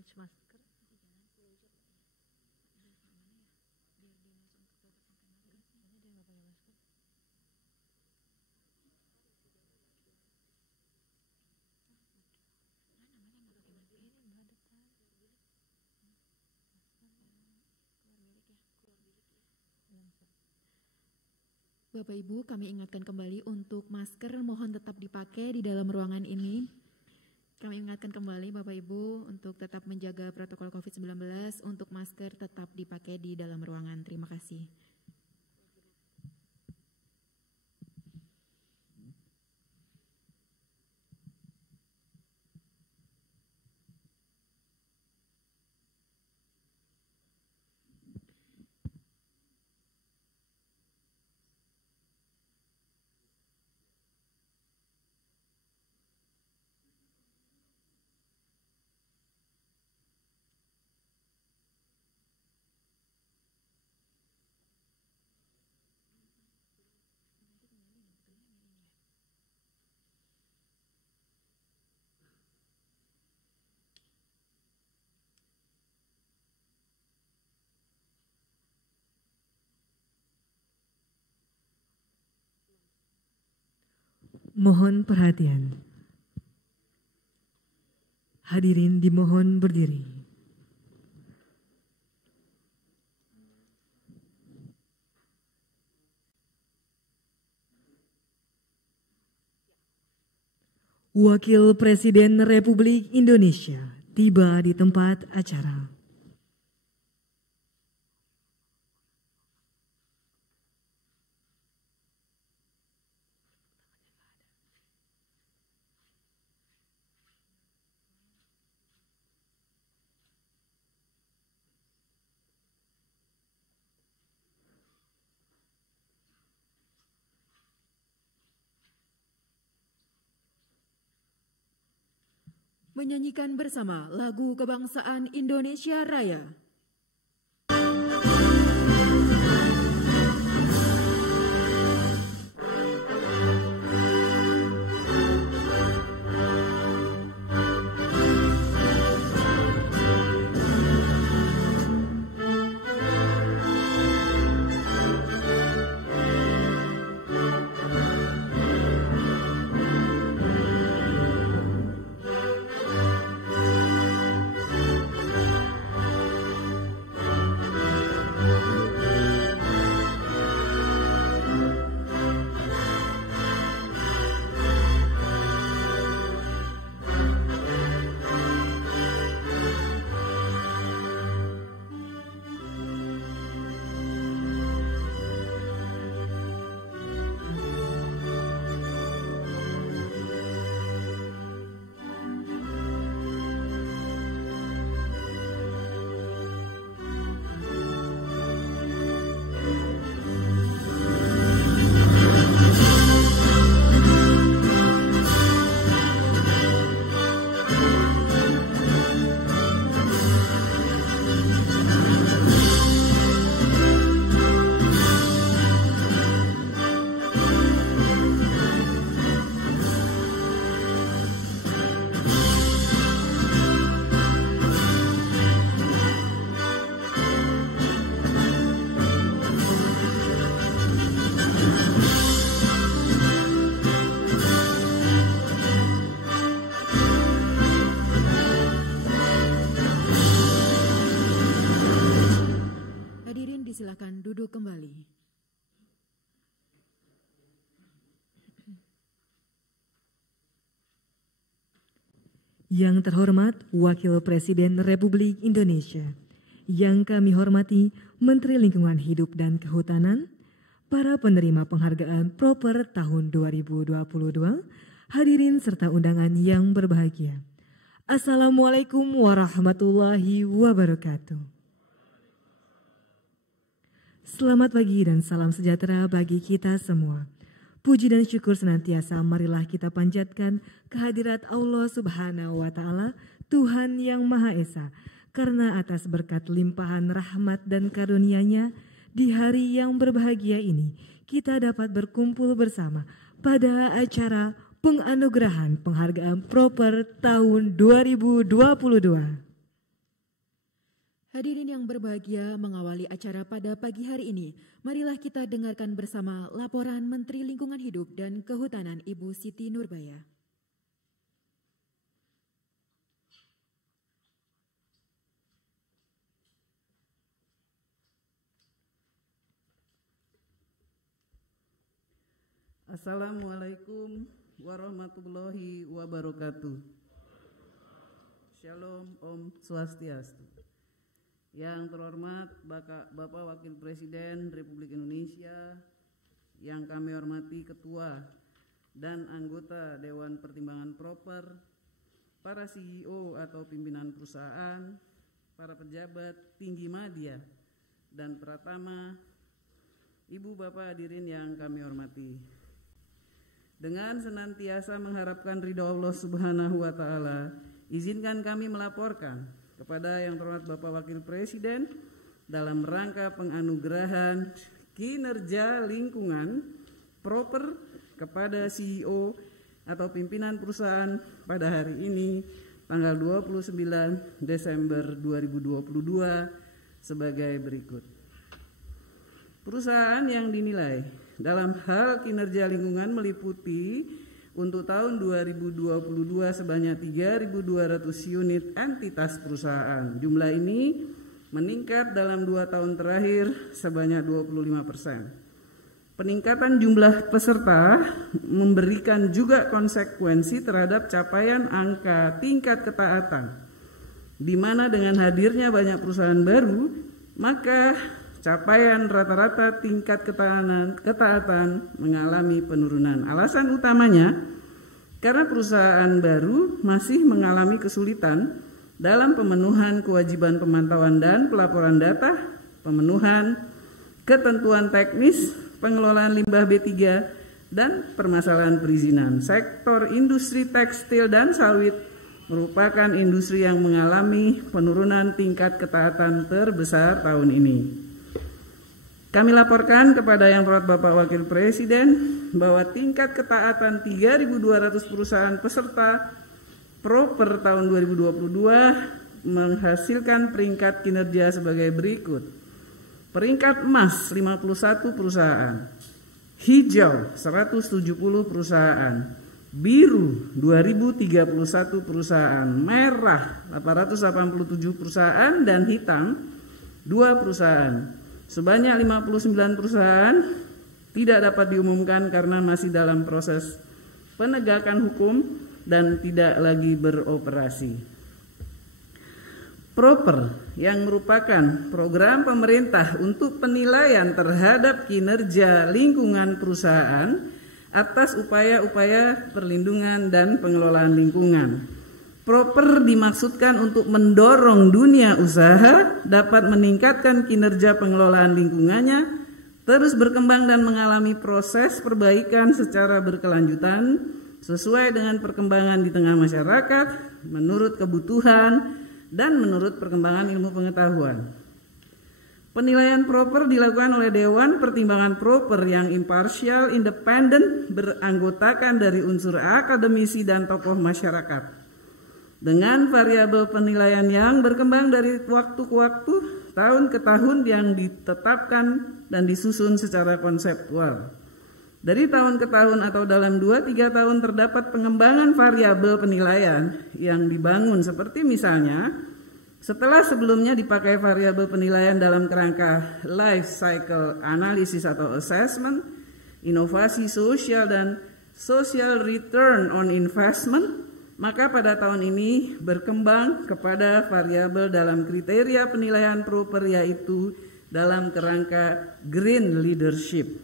launch masker. Bapak Ibu, kami ingatkan kembali untuk masker mohon tetap dipakai di dalam ruangan ini. Kami ingatkan kembali Bapak Ibu untuk tetap menjaga protokol COVID-19, untuk masker tetap dipakai di dalam ruangan. Terima kasih. Mohon perhatian. Hadirin dimohon berdiri. Wakil Presiden Republik Indonesia tiba di tempat acara. Menyanyikan bersama lagu kebangsaan Indonesia Raya. Silakan duduk kembali. Yang terhormat Wakil Presiden Republik Indonesia, yang kami hormati Menteri Lingkungan Hidup dan Kehutanan, para penerima penghargaan Proper tahun 2022, hadirin serta undangan yang berbahagia. Assalamualaikum warahmatullahi wabarakatuh. Selamat pagi dan salam sejahtera bagi kita semua. Puji dan syukur senantiasa marilah kita panjatkan kehadirat Allah Subhanahu wa Ta'ala, Tuhan yang Maha Esa, karena atas berkat limpahan rahmat dan karunia-Nya di hari yang berbahagia ini kita dapat berkumpul bersama pada acara penganugerahan penghargaan Proper tahun 2022. Hadirin yang berbahagia, mengawali acara pada pagi hari ini, marilah kita dengarkan bersama laporan Menteri Lingkungan Hidup dan Kehutanan Ibu Siti Nurbaya. Assalamualaikum warahmatullahi wabarakatuh. Shalom, Om Swastiastu. Yang terhormat Bapak Wakil Presiden Republik Indonesia, yang kami hormati Ketua dan anggota Dewan Pertimbangan Proper, para CEO atau pimpinan perusahaan, para pejabat tinggi media dan pratama, Ibu Bapak hadirin yang kami hormati. Dengan senantiasa mengharapkan ridho Allah Subhanahu wa Ta'ala, izinkan kami melaporkan kepada yang terhormat Bapak Wakil Presiden dalam rangka penganugerahan kinerja lingkungan proper kepada CEO atau pimpinan perusahaan pada hari ini tanggal 29 Desember 2022 sebagai berikut. Perusahaan yang dinilai dalam hal kinerja lingkungan meliputi untuk tahun 2022 sebanyak 3.200 unit entitas perusahaan. Jumlah ini meningkat dalam 2 tahun terakhir sebanyak 25%. Peningkatan jumlah peserta memberikan juga konsekuensi terhadap capaian angka tingkat ketaatan, di mana dengan hadirnya banyak perusahaan baru, maka capaian rata-rata tingkat ketaatan mengalami penurunan. Alasan utamanya karena perusahaan baru masih mengalami kesulitan dalam pemenuhan kewajiban pemantauan dan pelaporan data, pemenuhan ketentuan teknis pengelolaan limbah B3, dan permasalahan perizinan. Sektor industri tekstil dan sawit merupakan industri yang mengalami penurunan tingkat ketaatan terbesar tahun ini. Kami laporkan kepada yang terhormat Bapak Wakil Presiden bahwa tingkat ketaatan 3.200 perusahaan peserta proper tahun 2022 menghasilkan peringkat kinerja sebagai berikut. Peringkat emas 51 perusahaan, hijau 170 perusahaan, biru 2031 perusahaan, merah 887 perusahaan, dan hitam 2 perusahaan. Sebanyak 59 perusahaan tidak dapat diumumkan karena masih dalam proses penegakan hukum dan tidak lagi beroperasi. Proper yang merupakan program pemerintah untuk penilaian terhadap kinerja lingkungan perusahaan atas upaya-upaya perlindungan dan pengelolaan lingkungan. Proper dimaksudkan untuk mendorong dunia usaha dapat meningkatkan kinerja pengelolaan lingkungannya, terus berkembang dan mengalami proses perbaikan secara berkelanjutan sesuai dengan perkembangan di tengah masyarakat, menurut kebutuhan, dan menurut perkembangan ilmu pengetahuan. Penilaian proper dilakukan oleh Dewan Pertimbangan Proper yang imparsial, independen, beranggotakan dari unsur akademisi dan tokoh masyarakat. Dengan variabel penilaian yang berkembang dari waktu ke waktu, tahun ke tahun yang ditetapkan dan disusun secara konseptual. Dari tahun ke tahun atau dalam 2-3 tahun terdapat pengembangan variabel penilaian yang dibangun, seperti misalnya setelah sebelumnya dipakai variabel penilaian dalam kerangka life cycle analysis atau assessment, inovasi sosial dan social return on investment, maka pada tahun ini berkembang kepada variabel dalam kriteria penilaian proper, yaitu dalam kerangka green leadership.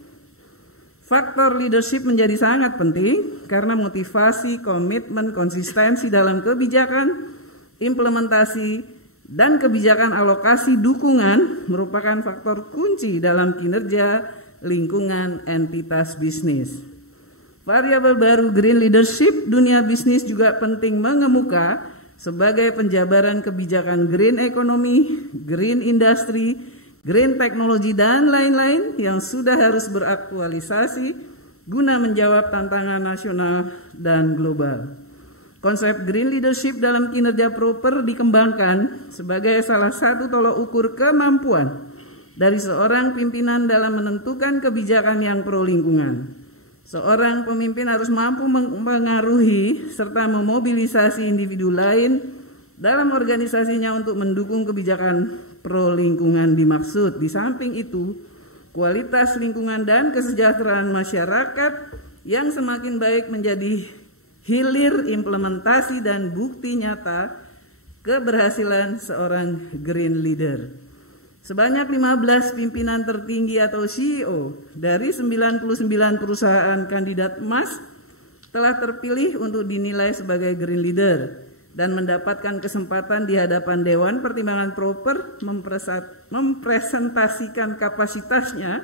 Faktor leadership menjadi sangat penting karena motivasi, komitmen, konsistensi dalam kebijakan, implementasi, dan kebijakan alokasi dukungan merupakan faktor kunci dalam kinerja lingkungan entitas bisnis. Variabel baru green leadership dunia bisnis juga penting mengemuka sebagai penjabaran kebijakan green economy, green industry, green technology, dan lain-lain yang sudah harus beraktualisasi guna menjawab tantangan nasional dan global. Konsep green leadership dalam kinerja proper dikembangkan sebagai salah satu tolok ukur kemampuan dari seorang pimpinan dalam menentukan kebijakan yang pro lingkungan. Seorang pemimpin harus mampu mempengaruhi serta memobilisasi individu lain dalam organisasinya untuk mendukung kebijakan pro lingkungan dimaksud. Di samping itu, kualitas lingkungan dan kesejahteraan masyarakat yang semakin baik menjadi hilir implementasi dan bukti nyata keberhasilan seorang green leader. Sebanyak 15 pimpinan tertinggi atau CEO dari 99 perusahaan kandidat emas telah terpilih untuk dinilai sebagai green leader dan mendapatkan kesempatan di hadapan Dewan Pertimbangan Proper mempresentasikan kapasitasnya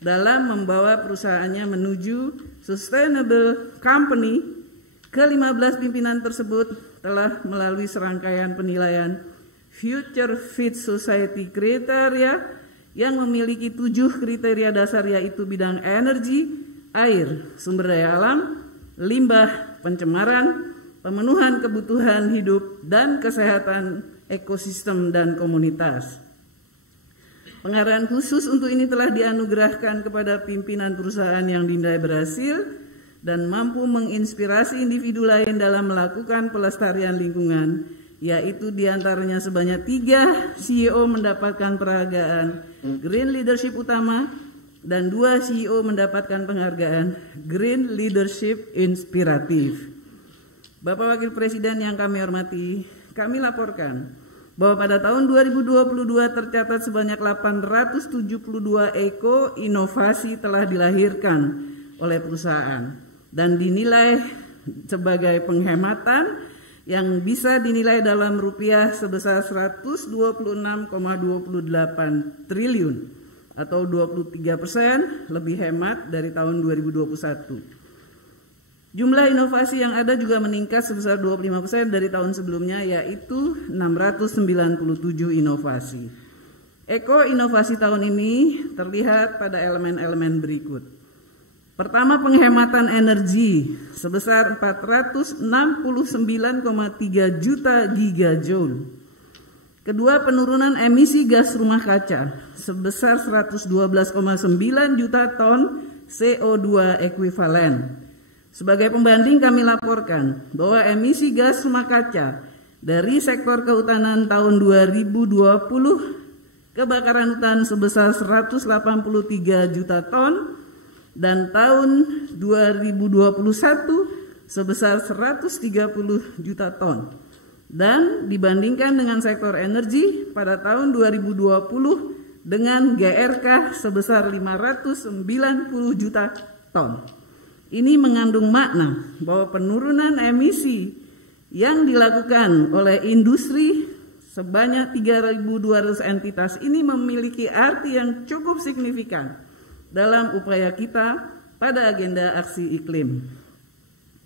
dalam membawa perusahaannya menuju sustainable company. Ke-15 pimpinan tersebut telah melalui serangkaian penilaian Future Fit Society Criteria yang memiliki 7 kriteria dasar, yaitu bidang energi, air, sumber daya alam, limbah, pencemaran, pemenuhan kebutuhan hidup, dan kesehatan ekosistem dan komunitas. Penghargaan khusus untuk ini telah dianugerahkan kepada pimpinan perusahaan yang dinilai berhasil dan mampu menginspirasi individu lain dalam melakukan pelestarian lingkungan, yaitu diantaranya sebanyak 3 CEO mendapatkan penghargaan Green Leadership Utama dan 2 CEO mendapatkan penghargaan Green Leadership Inspiratif. Bapak Wakil Presiden yang kami hormati, kami laporkan bahwa pada tahun 2022 tercatat sebanyak 872 eko inovasi telah dilahirkan oleh perusahaan dan dinilai sebagai penghematan yang bisa dinilai dalam rupiah sebesar 126,28 triliun atau 23% lebih hemat dari tahun 2021. Jumlah inovasi yang ada juga meningkat sebesar 25% dari tahun sebelumnya, yaitu 697 inovasi. Eko inovasi tahun ini terlihat pada elemen-elemen berikut. Pertama, penghematan energi sebesar 469,3 juta gigajoule. Kedua, penurunan emisi gas rumah kaca sebesar 112,9 juta ton CO2 ekuivalen. Sebagai pembanding kami laporkan bahwa emisi gas rumah kaca dari sektor kehutanan tahun 2020 kebakaran hutan sebesar 183 juta ton dan tahun 2021 sebesar 130 juta ton. Dan dibandingkan dengan sektor energi pada tahun 2020 dengan GRK sebesar 590 juta ton. Ini mengandung makna bahwa penurunan emisi yang dilakukan oleh industri sebanyak 3.200 entitas ini memiliki arti yang cukup signifikan dalam upaya kita pada agenda aksi iklim.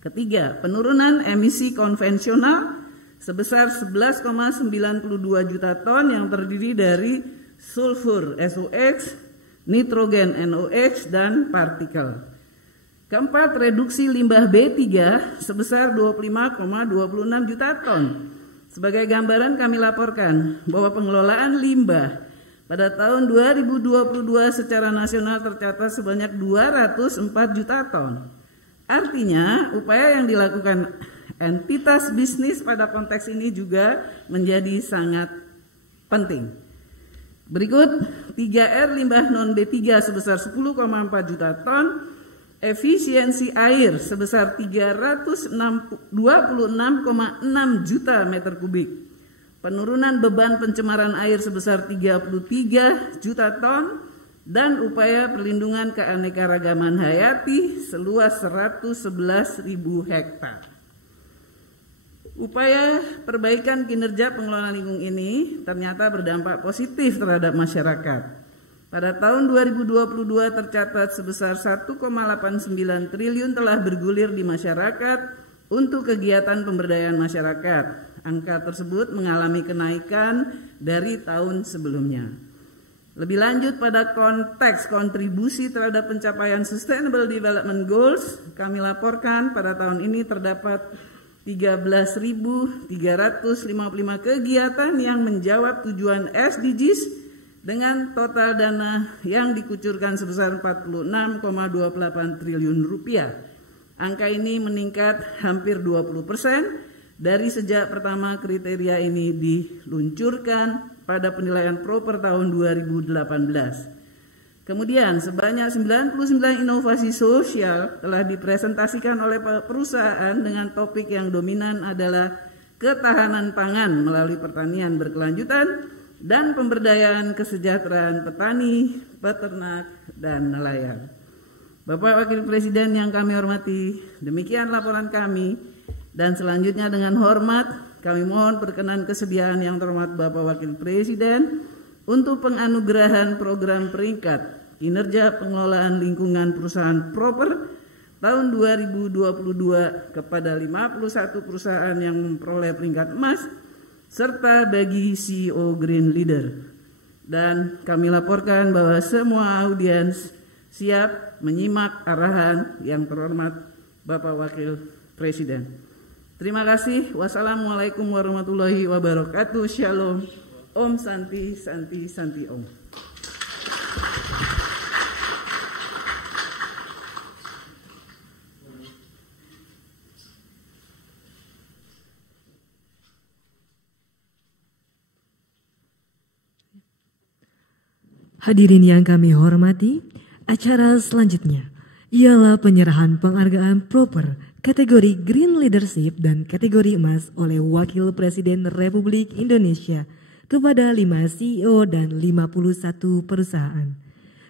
Ketiga, penurunan emisi konvensional sebesar 11,92 juta ton yang terdiri dari sulfur SOx, nitrogen NOx, dan partikel. Keempat, reduksi limbah B3 sebesar 25,26 juta ton. Sebagai gambaran kami laporkan bahwa pengelolaan limbah pada tahun 2022 secara nasional tercatat sebanyak 204 juta ton. Artinya, upaya yang dilakukan entitas bisnis pada konteks ini juga menjadi sangat penting. Berikut 3R limbah non B3 sebesar 10,4 juta ton, efisiensi air sebesar 326,6 juta meter kubik, penurunan beban pencemaran air sebesar 33 juta ton, dan upaya perlindungan keanekaragaman hayati seluas 111.000 hektar. Upaya perbaikan kinerja pengelolaan lingkungan ini ternyata berdampak positif terhadap masyarakat. Pada tahun 2022 tercatat sebesar 1,89 triliun telah bergulir di masyarakat untuk kegiatan pemberdayaan masyarakat. Angka tersebut mengalami kenaikan dari tahun sebelumnya. Lebih lanjut pada konteks kontribusi terhadap pencapaian Sustainable Development Goals, kami laporkan pada tahun ini terdapat 13.355 kegiatan yang menjawab tujuan SDGs dengan total dana yang dikucurkan sebesar 46,28 triliun rupiah. Angka ini meningkat hampir 20% dari sejak pertama kriteria ini diluncurkan pada penilaian proper tahun 2018. Kemudian sebanyak 99 inovasi sosial telah dipresentasikan oleh perusahaan dengan topik yang dominan adalah ketahanan pangan melalui pertanian berkelanjutan dan pemberdayaan kesejahteraan petani, peternak, dan nelayan. Bapak Wakil Presiden yang kami hormati, demikian laporan kami, dan selanjutnya dengan hormat kami mohon perkenan kesediaan yang terhormat Bapak Wakil Presiden untuk penganugerahan program peringkat kinerja pengelolaan lingkungan perusahaan proper tahun 2022 kepada 51 perusahaan yang memperoleh peringkat emas serta bagi CEO Green Leader. Dan kami laporkan bahwa semua audiens siap menyimak arahan yang terhormat Bapak Wakil Presiden. Terima kasih. Wassalamualaikum warahmatullahi wabarakatuh. Shalom. Om Santi Santi Santi Om. Hadirin yang kami hormati, acara selanjutnya ialah penyerahan penghargaan proper kategori Green Leadership dan kategori emas oleh Wakil Presiden Republik Indonesia kepada 5 CEO dan 51 perusahaan.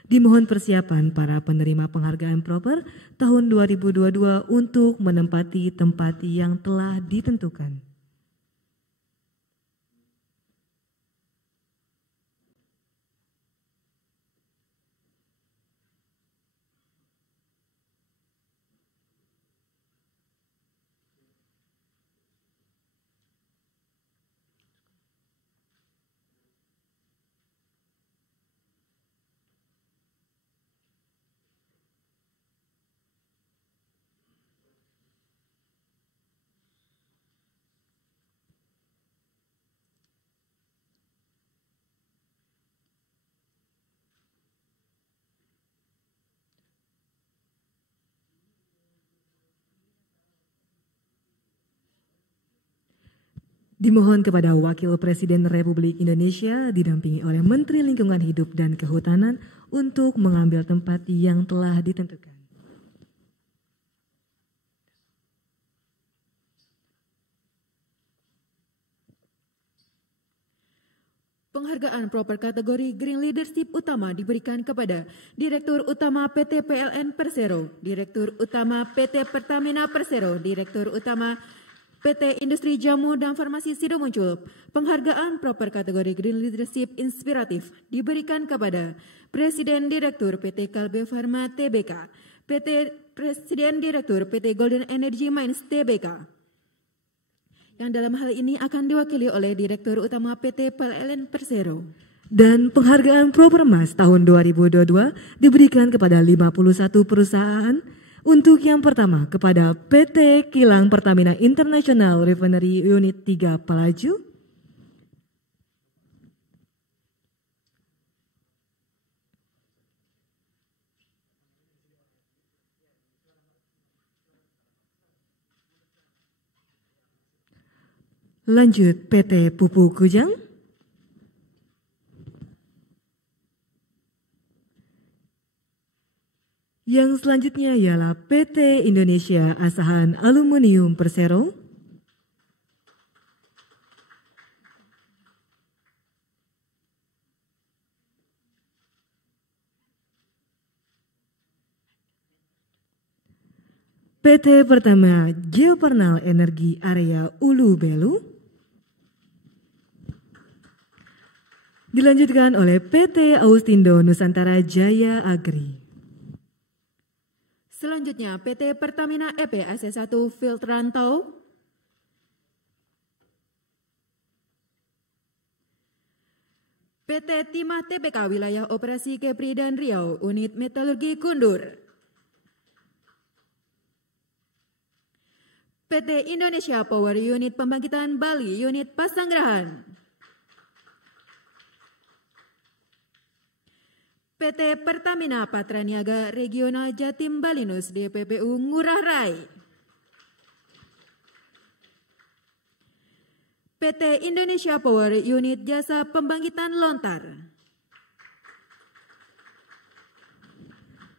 Dimohon persiapan para penerima penghargaan proper tahun 2022 untuk menempati tempat yang telah ditentukan. Dimohon kepada Wakil Presiden Republik Indonesia didampingi oleh Menteri Lingkungan Hidup dan Kehutanan untuk mengambil tempat yang telah ditentukan. Penghargaan proper kategori Green Leadership utama diberikan kepada Direktur Utama PT PLN Persero, Direktur Utama PT Pertamina Persero, Direktur Utama PT Industri Jamu dan Farmasi Sido Muncul. Penghargaan proper kategori Green Leadership Inspiratif diberikan kepada Presiden Direktur PT Kalbe Pharma Tbk, Presiden Direktur PT Golden Energy Mines Tbk, yang dalam hal ini akan diwakili oleh Direktur Utama PT PLN Persero. Dan penghargaan proper emas tahun 2022 diberikan kepada 51 perusahaan. Untuk yang pertama kepada PT Kilang Pertamina International Refinery Unit 3 Pelaju, lanjut PT Pupuk Kujang, yang selanjutnya ialah PT Indonesia Asahan Aluminium Persero, PT Pertama Geothermal Energi Area Ulu Belu, dilanjutkan oleh PT Austindo Nusantara Jaya Agri. Selanjutnya PT Pertamina EP AC1 Field Rantau, PT Timah Tbk Wilayah Operasi Kepri dan Riau Unit Metalurgi Kundur, PT Indonesia Power Unit Pembangkitan Bali Unit Pasanggerahan, PT Pertamina Patraniaga Regional Jatim Balinus DPPU Ngurah Rai, PT Indonesia Power Unit Jasa Pembangkitan Lontar.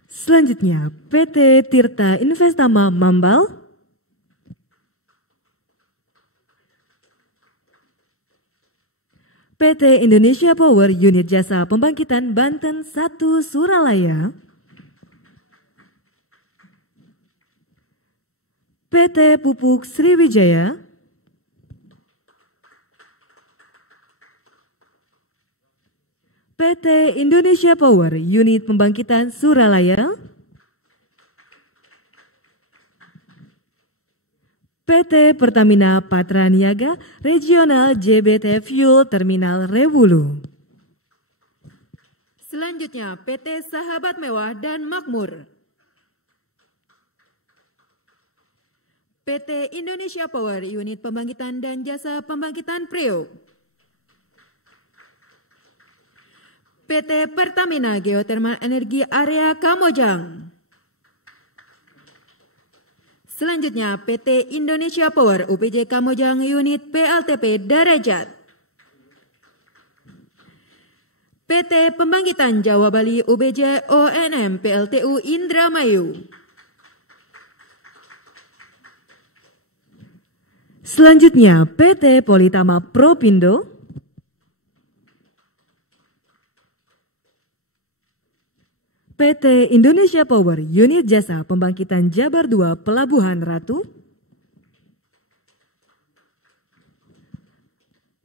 Selanjutnya, PT Tirta Investama Mambal, PT Indonesia Power Unit Jasa Pembangkitan Banten 1 Suralaya, PT Pupuk Sriwijaya, PT Indonesia Power Unit Pembangkitan Suralaya, PT Pertamina Patraniaga Regional JBT Fuel Terminal Rewulu. Selanjutnya PT Sahabat Mewah dan Makmur, PT Indonesia Power Unit Pembangkitan dan Jasa Pembangkitan Priok, PT Pertamina Geothermal Energi Area Kamojang. Selanjutnya PT Indonesia Power UPJ Kamojang Unit PLTP Darajat, PT Pembangkitan Jawa Bali UBJ ONM PLTU Indramayu. Selanjutnya PT Politama Propindo, PT Indonesia Power Unit Jasa Pembangkitan Jabar 2 Pelabuhan Ratu,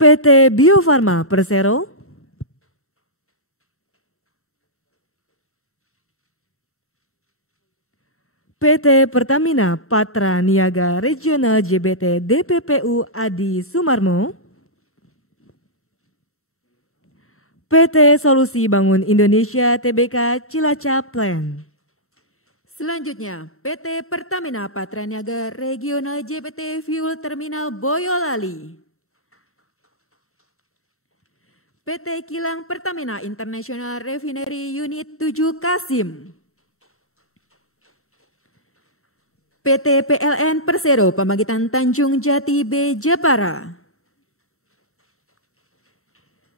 PT Bio Farma Persero, PT Pertamina Patra Niaga Regional JBT DPPU Adi Sumarmo, PT Solusi Bangun Indonesia Tbk Cilacap Plan. Selanjutnya PT Pertamina Patraniaga Regional JBT Fuel Terminal Boyolali, PT Kilang Pertamina International Refinery Unit 7 Kasim, PT PLN Persero Pembangkitan Tanjung Jati B Jepara.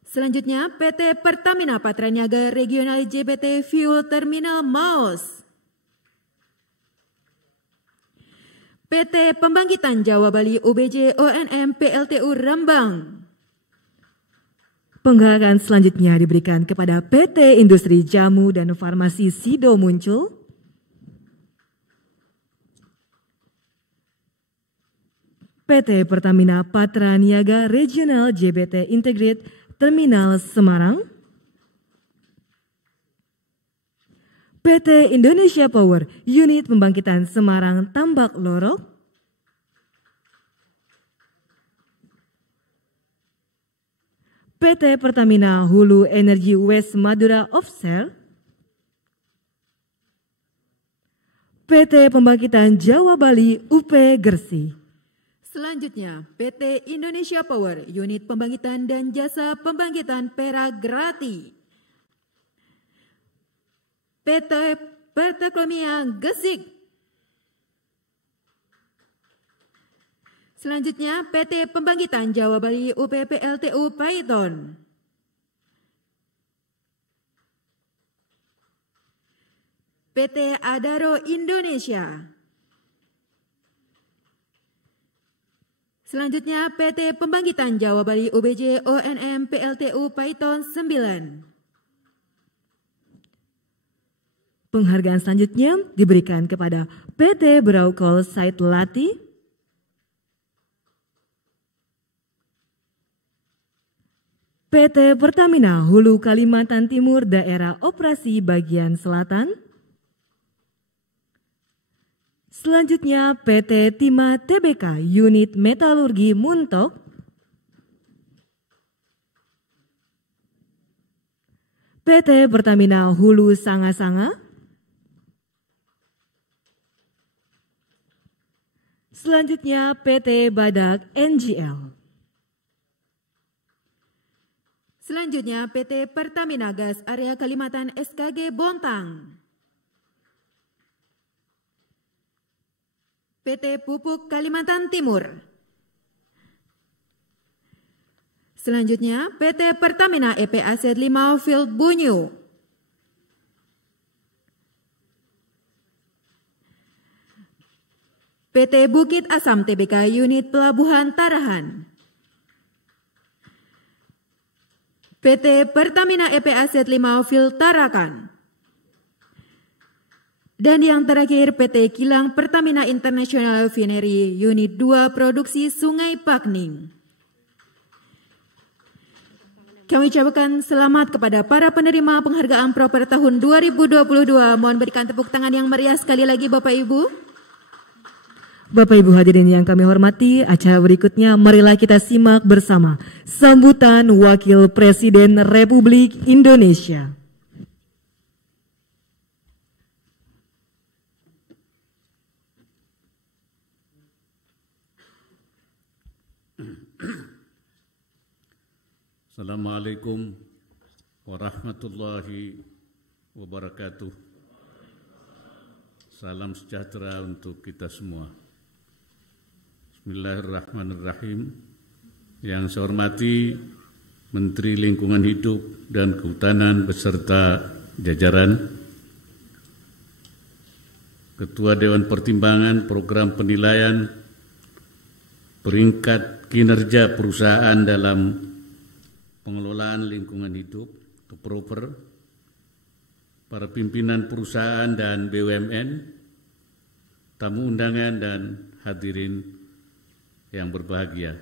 Selanjutnya PT Pertamina Patraniaga Regional JBT Fuel Terminal Maos, PT Pembangkitan Jawa Bali UBJ ONM PLTU Rembang. Penghargaan selanjutnya diberikan kepada PT Industri Jamu dan Farmasi Sido Muncul, PT Pertamina Patraniaga Regional JBT Integrate Terminal Semarang, PT Indonesia Power Unit Pembangkitan Semarang Tambak Lorok, PT Pertamina Hulu Energi West Madura Offshore, PT Pembangkitan Jawa Bali UP Gresik. Selanjutnya, PT Indonesia Power Unit Pembangkitan dan Jasa Pembangkitan Perak Grati, PT Petrokemia Gresik. Selanjutnya, PT Pembangkitan Jawa Bali UPPLTU Paiton, PT Adaro Indonesia. Selanjutnya PT Pembangkitan Jawa Bali UBJ ONM PLTU Paiton 9. Penghargaan selanjutnya diberikan kepada PT Braukol Site Lati, PT Pertamina Hulu Kalimantan Timur Daerah Operasi Bagian Selatan. Selanjutnya PT Timah Tbk Unit Metalurgi Muntok, PT Pertamina Hulu Sanga-Sanga. Selanjutnya PT Badak NGL. Selanjutnya PT Pertamina Gas Area Kalimantan SKG Bontang. PT Pupuk Kalimantan Timur. Selanjutnya PT Pertamina EP Aset 5 Field Bunyu. PT Bukit Asam Tbk Unit Pelabuhan Tarahan. PT Pertamina EP Aset 5 Field Tarakan. Dan yang terakhir PT Kilang Pertamina International Refinery Unit 2 Produksi Sungai Pakning. Kami ucapkan selamat kepada para penerima penghargaan Proper tahun 2022. Mohon berikan tepuk tangan yang meriah sekali lagi Bapak Ibu. Bapak Ibu hadirin yang kami hormati, acara berikutnya marilah kita simak bersama sambutan Wakil Presiden Republik Indonesia. Assalamualaikum warahmatullahi wabarakatuh. Salam sejahtera untuk kita semua. Bismillahirrahmanirrahim. Yang saya hormati Menteri Lingkungan Hidup dan Kehutanan beserta jajaran, Ketua Dewan Pertimbangan Program Penilaian Peringkat Kinerja Perusahaan dalam Pengelolaan Lingkungan Hidup (Keproper), para pimpinan perusahaan dan BUMN, tamu undangan dan hadirin yang berbahagia.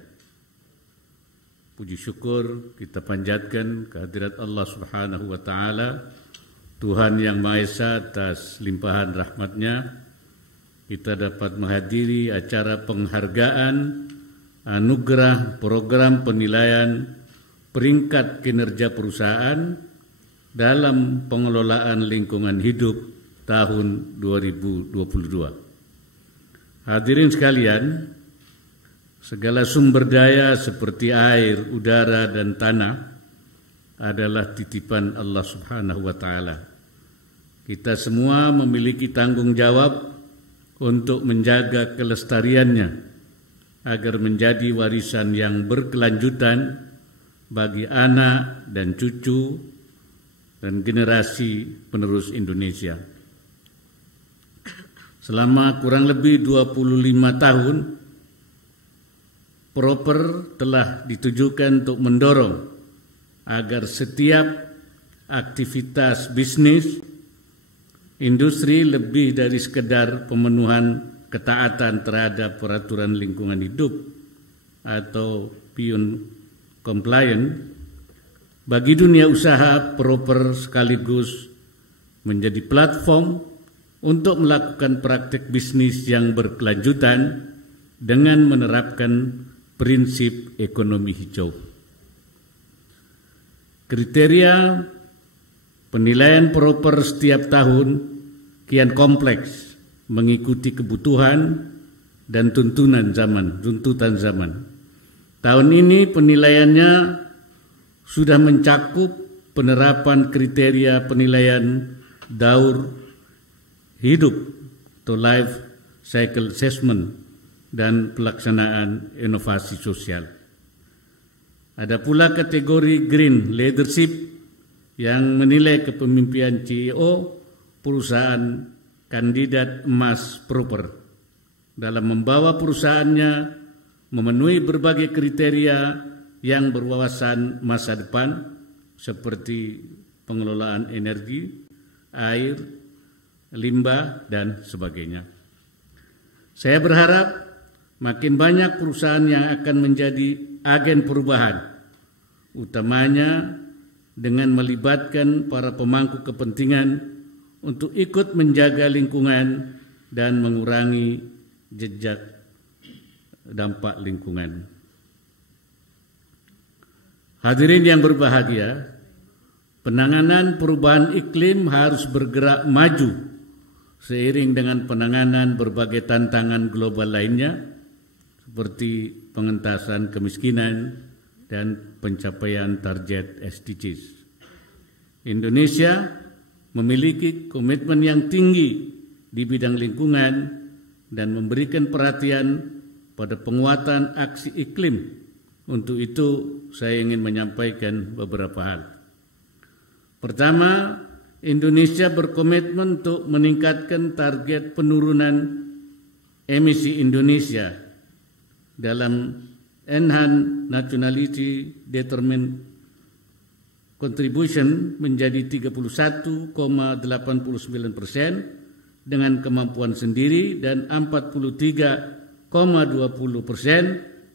Puji syukur kita panjatkan kehadirat Allah Subhanahu wa Ta'ala, Tuhan yang Maha Esa, atas limpahan rahmat-Nya. Kita dapat menghadiri acara penghargaan anugerah program penilaian peringkat kinerja perusahaan dalam pengelolaan lingkungan hidup tahun 2022. Hadirin sekalian, segala sumber daya seperti air, udara, dan tanah adalah titipan Allah Subhanahu wa Ta'ala. Kita semua memiliki tanggung jawab untuk menjaga kelestariannya agar menjadi warisan yang berkelanjutan bagi anak dan cucu dan generasi penerus Indonesia. Selama kurang lebih 25 tahun, Proper telah ditujukan untuk mendorong agar setiap aktivitas bisnis, industri lebih dari sekedar pemenuhan ketaatan terhadap peraturan lingkungan hidup atau beyond compliant. Bagi dunia usaha, Proper sekaligus menjadi platform untuk melakukan praktik bisnis yang berkelanjutan dengan menerapkan prinsip ekonomi hijau. Kriteria penilaian Proper setiap tahun kian kompleks mengikuti kebutuhan dan tuntutan zaman. Tahun ini penilaiannya sudah mencakup penerapan kriteria penilaian daur hidup atau life cycle assessment dan pelaksanaan inovasi sosial. Ada pula kategori Green Leadership yang menilai kepemimpinan CEO perusahaan kandidat emas Proper dalam membawa perusahaannya memenuhi berbagai kriteria yang berwawasan masa depan seperti pengelolaan energi, air, limbah, dan sebagainya. Saya berharap makin banyak perusahaan yang akan menjadi agen perubahan, utamanya dengan melibatkan para pemangku kepentingan untuk ikut menjaga lingkungan dan mengurangi jejak dampak lingkungan. Hadirin yang berbahagia, penanganan perubahan iklim harus bergerak maju seiring dengan penanganan berbagai tantangan global lainnya seperti pengentasan kemiskinan dan pencapaian target SDGs. Indonesia memiliki komitmen yang tinggi di bidang lingkungan dan memberikan perhatian pada penguatan aksi iklim. Untuk itu, saya ingin menyampaikan beberapa hal. Pertama, Indonesia berkomitmen untuk meningkatkan target penurunan emisi Indonesia dalam Enhanced Nationality Determined Contribution menjadi 31,89% dengan kemampuan sendiri dan 43,20%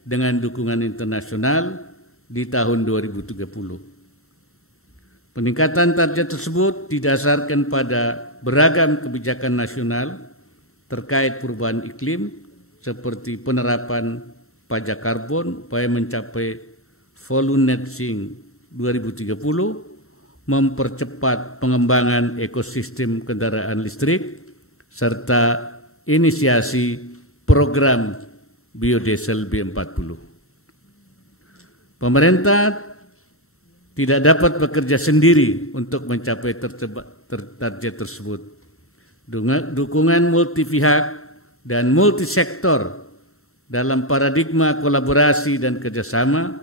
dengan dukungan internasional di tahun 2030. Peningkatan target tersebut didasarkan pada beragam kebijakan nasional terkait perubahan iklim seperti penerapan pajak karbon upaya mencapai volume net sink 2030, mempercepat pengembangan ekosistem kendaraan listrik, serta inisiasi program biodiesel B40. Pemerintah tidak dapat bekerja sendiri untuk mencapai target tersebut. Dukungan multi pihak dan multisektor dalam paradigma kolaborasi dan kerjasama,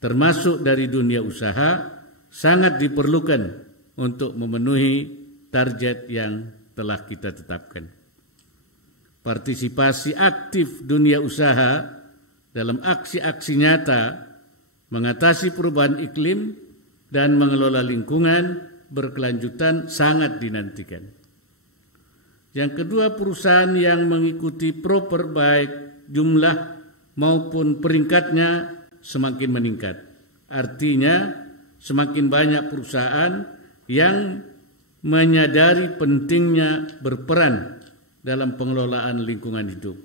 termasuk dari dunia usaha, sangat diperlukan untuk memenuhi target yang telah kita tetapkan. Partisipasi aktif dunia usaha dalam aksi-aksi nyata mengatasi perubahan iklim dan mengelola lingkungan berkelanjutan sangat dinantikan. Yang kedua, perusahaan yang mengikuti proper baik jumlah maupun peringkatnya semakin meningkat. Artinya semakin banyak perusahaan yang menyadari pentingnya berperan dalam pengelolaan lingkungan hidup.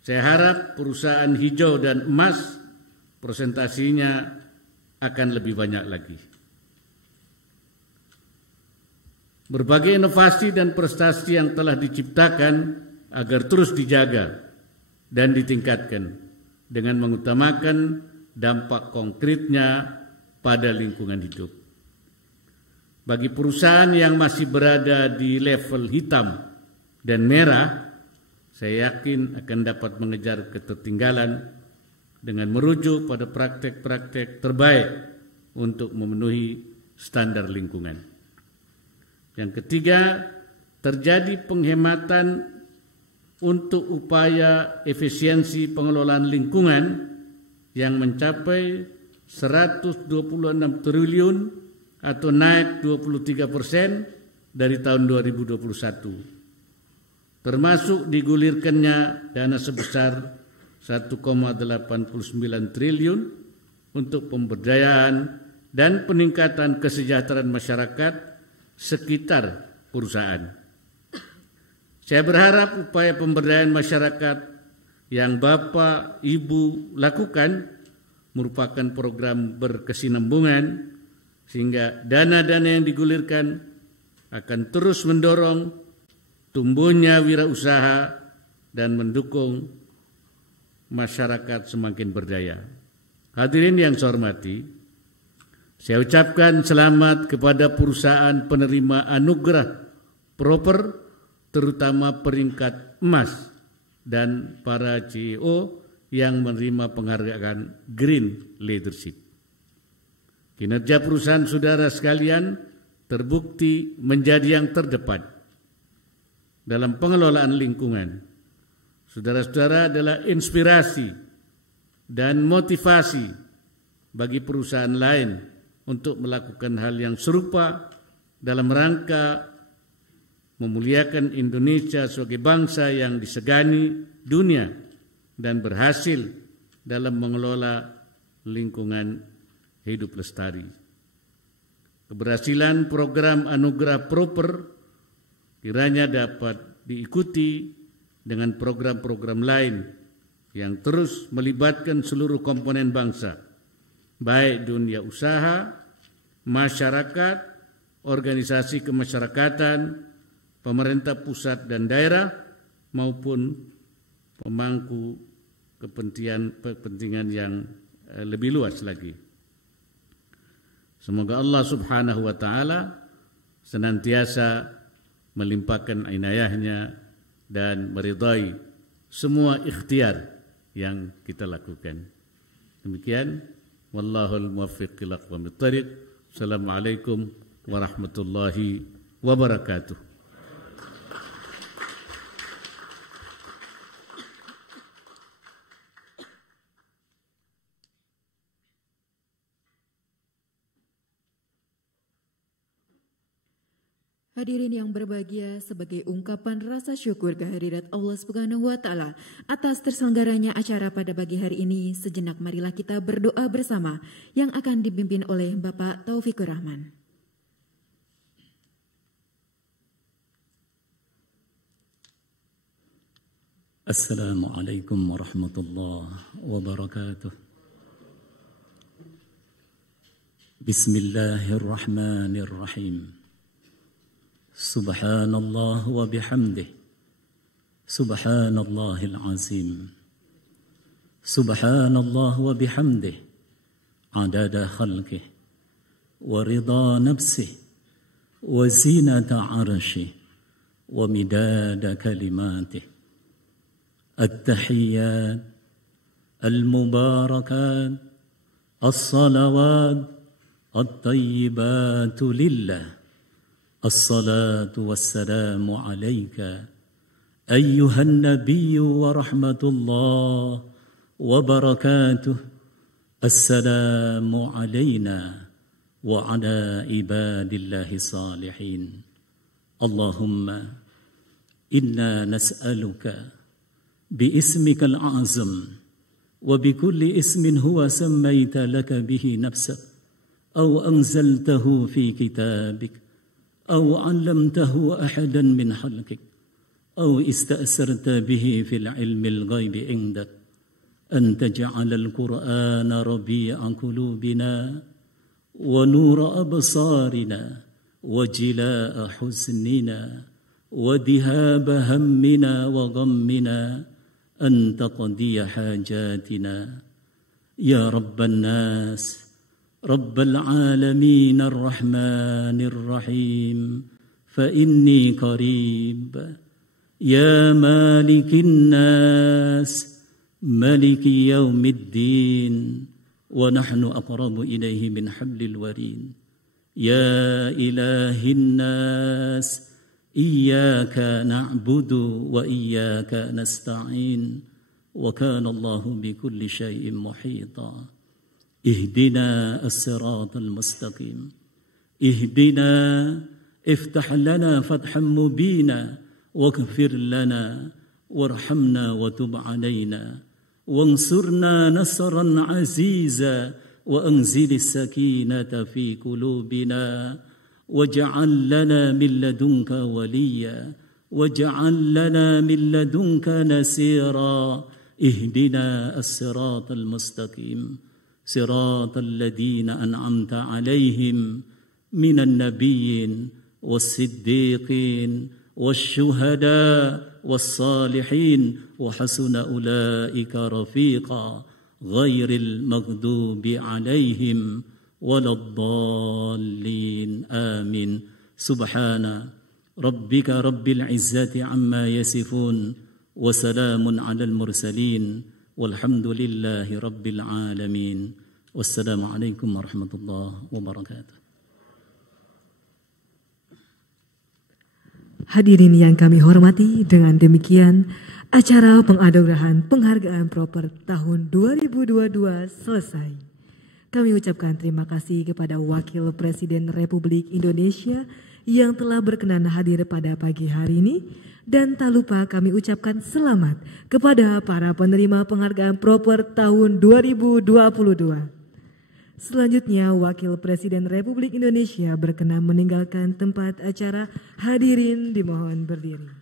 Saya harap perusahaan hijau dan emas presentasinya akan lebih banyak lagi. Berbagai inovasi dan prestasi yang telah diciptakan agar terus dijaga dan ditingkatkan dengan mengutamakan dampak konkretnya pada lingkungan hidup. Bagi perusahaan yang masih berada di level hitam dan merah, saya yakin akan dapat mengejar ketertinggalan dengan merujuk pada praktek-praktek terbaik untuk memenuhi standar lingkungan. Yang ketiga, terjadi penghematan untuk upaya efisiensi pengelolaan lingkungan yang mencapai 126 triliun atau naik 23% dari tahun 2021. Termasuk digulirkannya dana sebesar 1,89 triliun untuk pemberdayaan dan peningkatan kesejahteraan masyarakat sekitar perusahaan. Saya berharap upaya pemberdayaan masyarakat yang Bapak Ibu lakukan merupakan program berkesinambungan sehingga dana-dana yang digulirkan akan terus mendorong tumbuhnya wirausaha dan mendukung masyarakat semakin berdaya. Hadirin yang saya hormati, saya ucapkan selamat kepada perusahaan penerima anugerah proper, terutama peringkat emas, dan para CEO yang menerima penghargaan Green Leadership. Kinerja perusahaan saudara sekalian terbukti menjadi yang terdepan dalam pengelolaan lingkungan. Saudara-saudara adalah inspirasi dan motivasi bagi perusahaan lain untuk melakukan hal yang serupa dalam rangka memuliakan Indonesia sebagai bangsa yang disegani dunia dan berhasil dalam mengelola lingkungan hidup lestari. Keberhasilan program Anugerah Proper kiranya dapat diikuti dengan program-program lain yang terus melibatkan seluruh komponen bangsa, baik dunia usaha, masyarakat, organisasi kemasyarakatan, pemerintah pusat dan daerah maupun pemangku kepentingan yang lebih luas lagi. Semoga Allah Subhanahu wa taala senantiasa melimpahkan inayahnya dan meridai semua ikhtiar yang kita lakukan. Demikian, wallahul muwaffiq ila aqwamit thariq. Assalamualaikum warahmatullahi wabarakatuh. Hadirin yang berbahagia, sebagai ungkapan rasa syukur kehadirat Allah Subhanahu wa taala atas terselenggaranya acara pada pagi hari ini, sejenak marilah kita berdoa bersama yang akan dipimpin oleh Bapak Taufikur Rahman. Assalamualaikum warahmatullahi wabarakatuh. Bismillahirrahmanirrahim. Subhanallah wa bihamdih. Subhanallahil azim. Subhanallah wa bihamdih. Adada khalqih. Wa rida nafsih. Wa zinata arshih. Wa midada kalimatih. التحيات المباركات الصلوات الطيبات لله الصلاة والسلام عليك أيها النبي ورحمة الله وبركاته السلام علينا وعلى عباد الله الصالحين اللهم إنا نسألك باسمك الأعظم وبكل اسم هو سميت لك به نفسك أو أنزلته في كتابك أو علمته أحدا من خلقك أو استأثرت به في العلم الغيب عندك أن تجعل القرآن ربيع قلوبنا ونور أبصارنا وجلاء حزننا وذهاب همنا وغمنا أن تقضي حاجاتنا يا رب الناس رب العالمين الرحمن الرحيم فإني قريب يا مالك الناس ملك يوم الدين ونحن أقرب إليه من حبل الوريد يا إله الناس إياك نعبد وإياك نستعين وكان الله بكل شيء محيطا اهدنا الصراط المستقيم اهدنا افتح لنا فتحا مبينا واغفر لنا وارحمنا وتب علينا وانصرنا نصرا عزيزا وأنزل السكينة في قلوبنا واجعل لنا من لدنك وليا واجعل لنا من لدنك نصيرا اهدنا الصراط المستقيم صراط الذين أنعمت عليهم من النبيين والصديقين والشهداء والصالحين وحسن أولئك رفيقا غير المغضوب عليهم ولا الضالين آمين سبحان ربك رب العزة عما يصفون وسلام على المرسلين والحمد لله رب العالمين والسلام عليكم ورحمة الله وبركاته. Hadirin yang kami hormati, dengan demikian acara penganugerahan penghargaan proper tahun 2022 selesai. Kami ucapkan terima kasih kepada Wakil Presiden Republik Indonesia yang telah berkenan hadir pada pagi hari ini. Dan tak lupa kami ucapkan selamat kepada para penerima penghargaan proper tahun 2022. Selanjutnya Wakil Presiden Republik Indonesia berkenan meninggalkan tempat acara. Hadirin dimohon berdiri.